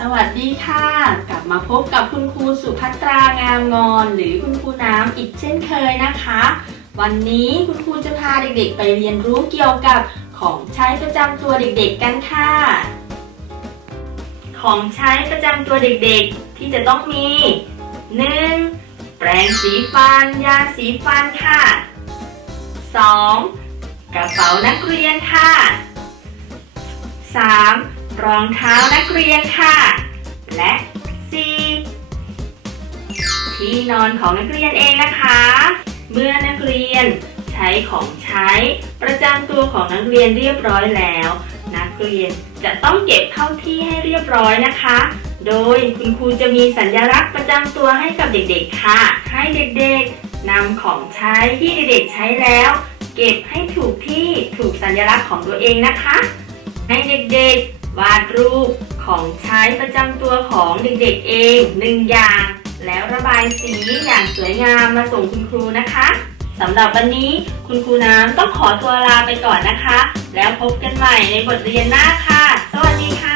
สวัสดีค่ะ กลับมาพบกับคุณครูสุภัตรางามงอน หรือคุณครูน้ำอีกเช่นเคยนะคะ วันนี้คุณครูจะพาเด็กๆ ไปเรียนรู้เกี่ยวกับของใช้ประจำตัวเด็กๆกันค่ะ ของใช้ประจำตัวเด็กๆ ที่จะต้องมี 1. แปรงสีฟัน ยาสีฟันค่ะ 2. กระเป๋านักเรียนค่ะ 3. รองเท้านักเรียนค่ะ และ 4. ที่นอนของนักเรียนเองนะคะ เมื่อนักเรียนใช้ของใช้ประจำตัวของนักเรียนเรียบร้อยแล้ว นักเรียนจะต้องเก็บเข้าที่ให้เรียบร้อยนะคะ โดยคุณครูจะมีสัญลักษณ์ประจำตัวให้กับเด็กๆค่ะ ให้เด็กๆนำของใช้ที่เด็กๆใช้แล้ว เก็บให้ถูกที่ถูกสัญลักษณ์ของตัวเองนะคะ ให้เด็กๆ วาดรูป ของใช้ประจำตัวของเด็กๆเองหนึ่งอย่าง แล้วระบายสีอย่างสวยงามมาส่งคุณครูนะคะสำหรับวันนี้คุณครูน้ำต้องขอตัวลาไปก่อนนะคะ แล้วพบกันใหม่ในบทเรียนหน้าค่ะ สวัสดีค่ะ